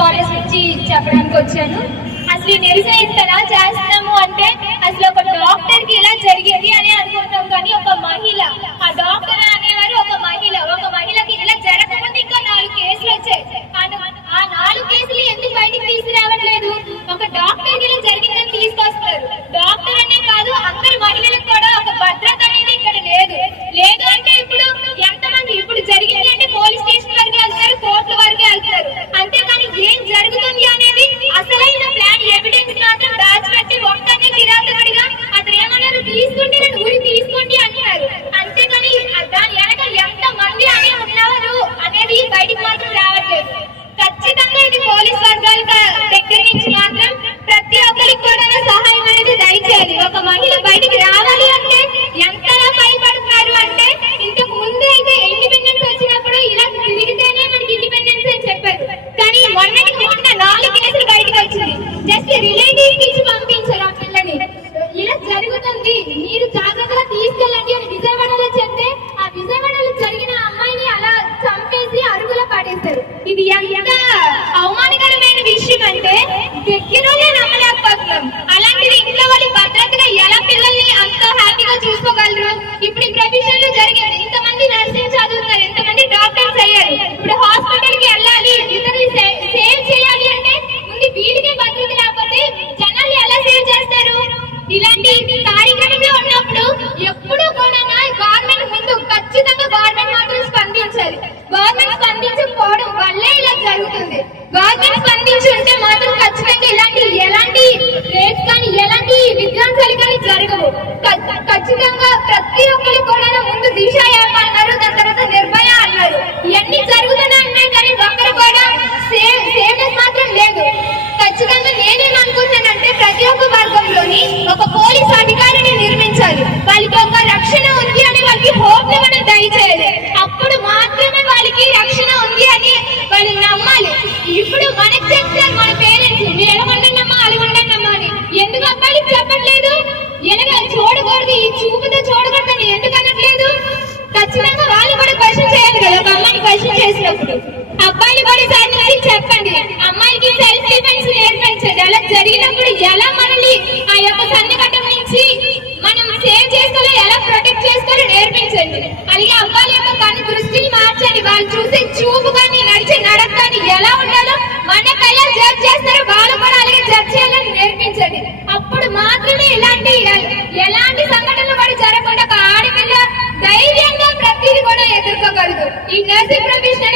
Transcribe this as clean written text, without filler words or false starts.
College నుంచి చెప్పడానికి వచ్చాను. అసలు నిరసన ఇంతలా చేస్తున్నాము అంటే అసలు ఒక డాక్టర్ కి ఇలా జరిగింది అని అనుకుంటాం, కానీ ఒక మహిళ, ఆ డాక్టర్ అనేవారు ఒక మహిళకి ఇలా జరగకుండా ఇంకా 4 కేసులు వచ్చాయి. ఆ 4 కేసులు ఎందుకు బయటికి తీసుకురావట్లేదు? ఒక డాక్టర్ కి ఇలా జరిగిందని తీసుకొస్తారు. డాక్టర్ అనే కాదు, అందరు మహిళలకు కూడా ఒక భద్రత అనేది ఇక్కడ లేదు అంటే ఇప్పుడు ఎంతమంది ఇప్పుడు జరిగింది అంటే పోలీస్ స్టేషన్ వరకు వెళ్తారు, కోర్టుల వరకు వెళ్తారు, అంతేకాని ఏం జరుగుతుంది అనేది అసలైన ప్లాన్ ఎవిడెన్స్ మాత్రం దాచిపెట్టి ఒక్కనే కిరాతకుడిగా అతను ఏమన్నారు, తీసుకుంటే నేను ఊరి తీసుకోండి అంటున్నారు. అంతేకాని దాని వెనక ఎంత మంది అనే ఉన్నవారు అనేది బయటికి మాత్రం రావట్లేదు. ఖచ్చితంగా ఇది పోలీస్ వర్గాల దగ్గర నుంచి మాత్రం ప్రతి ఒక్కరికి కూడా సహాయం అనేది దయచేయాలి. ఒక మహిళ బయటికి రావాలి అంటే ఎంతలా భయపడుతున్నారు అంటే, ఇంతకు ముందు అయితే ఇండిపెండెన్స్ వచ్చినప్పుడు ఇలా తిరిగితేనే మనకి ఇండిపెండెన్స్ అని చెప్పారు, కానీ మొన్నటి మొన్న 4 కేసులు బయటకు వచ్చింది. జస్ట్ రిలేటివ్స్ ఇచ్చి పంపించారు ఆ పిల్లని. ఇలా జరుగుతుంది, మీరు జాగ్రత్తగా తీసుకెళ్ళండి అని విజయవాడలో చెప్తే, ఆ విజయవాడలో జరిగిన అమ్మాయిని అలా చంపేసి అరుగులో పడేస్తారు. ఇది ఎంత అవమానకరమైన విషయం అంటే దగ్గరనే నమ్మలేకపోతున్నాం. అలాంటిది ఇంట్లో వాళ్ళు భద్రతగా ఎలా పిల్లల్ని అంత హ్యాపీగా చూసుకోగలరు? ఇప్పుడు ఈ ప్రొఫెషన్ లో జరిగింది, ఇంతమంది నర్సింగ్ చదువుతున్నారు, ఎంతమంది డాక్టర్స్ అయ్యారు. ఇప్పుడు హాస్పిటల్ కి వెళ్ళాలి, ఇతరులు సేవ్ చేయాలి అంటే ముందు వీడికి భద్రత లేకపోతే జనాలు ఎలా సేవ్ చేస్తారు? ఇలాంటి కార్యక్రమంలో ఉన్నప్పుడు ఎప్పుడు కూడా గవర్నమెంట్ ముందు ఖచ్చితంగా గవర్నమెంట్ మాత్రం స్పందించాలి. గవర్నమెంట్ స్పందించకపోవడం వల్లే ఇలా జరుగుతుంది. గవర్నమెంట్ స్పందించి ఉంటే మాత్రం ఖచ్చితంగా ఎలాంటి రేట్స్ కానీ ఎలాంటి విధ్వంసాలు కానీ జరగవు. ఖచ్చితంగా ప్రతి ఒక్కరికి కూడా ముందు దిశ యాప్ అన్నారు, దాని తర్వాత నిర్భయ అన్నారు. ఇవన్నీ జరుగుతూనే ఉన్నాయి కానీ ఒక్కరు కూడా సేఫ్నెస్ మాత్రం లేదు. ఖచ్చితంగా నేనేమనుకుంటానంటే ప్రతి ఒక్క వర్గంలోని ఒక పోలీస్ అధికారిని నిర్మించాలి. వాళ్ళకి ఒక రక్షణ ఉంది అని వాళ్ళకి హోప్ ఇవ్వడం దయచేయాలి. అప్పుడు మాత్రమే వాళ్ళకి రక్షణ ఉంది అని వాళ్ళు నమ్మాలి. ఇప్పుడు మనకు చెప్తారు మన పేరెంట్స్, మీరు ఎలా ఉండమ్మా అలా ఉండమ్మా అని. ఎందుకు అబ్బాయికి చెప్పట్లేదు? ఎలాగ చూడకూడదు, ఈ చూపుతో చూడకూడదని ఎందుకు అనట్లేదు? ఖచ్చితంగా వాళ్ళు కూడా క్వశ్చన్ చేయాలి కదా. ఒక అమ్మాయిని క్వశ్చన్ చేసినప్పుడు అబ్బాయిలు కూడా సరి చెప్పండి, అమ్మాయికి సెల్ఫ్ డిఫెన్స్ నేర్పించండి. అలా జరిగినప్పుడు ఎలా మనల్ని ఆ యొక్క సన్నికటం నుంచి మనం సేవ్ చేసుకోవాలో, ఎలా ప్రొటెక్ట్ చేసుకోవాలో నేర్పించండి. అలాగే అబ్బాయిల యొక్క కను దృష్టిని మార్చండి. వాళ్ళు చూసే చూపు కానీ నడిచే నడక కానీ ఎలా ఉండాలో మనకు ఎలా జడ్జ్ చేస్తారో వాళ్ళు కూడా అలాగే జడ్జ్ చేయాలని నేర్పించండి. అప్పుడు మాత్రమే ఎలాంటి సంఘటనలు కూడా జరగకుండా ఒక ఆడపిల్ల ధైర్యంగా ప్రతిదీ కూడా ఎదుర్కోగలదు. ఈ నర్సింగ్ ప్రొఫెషన్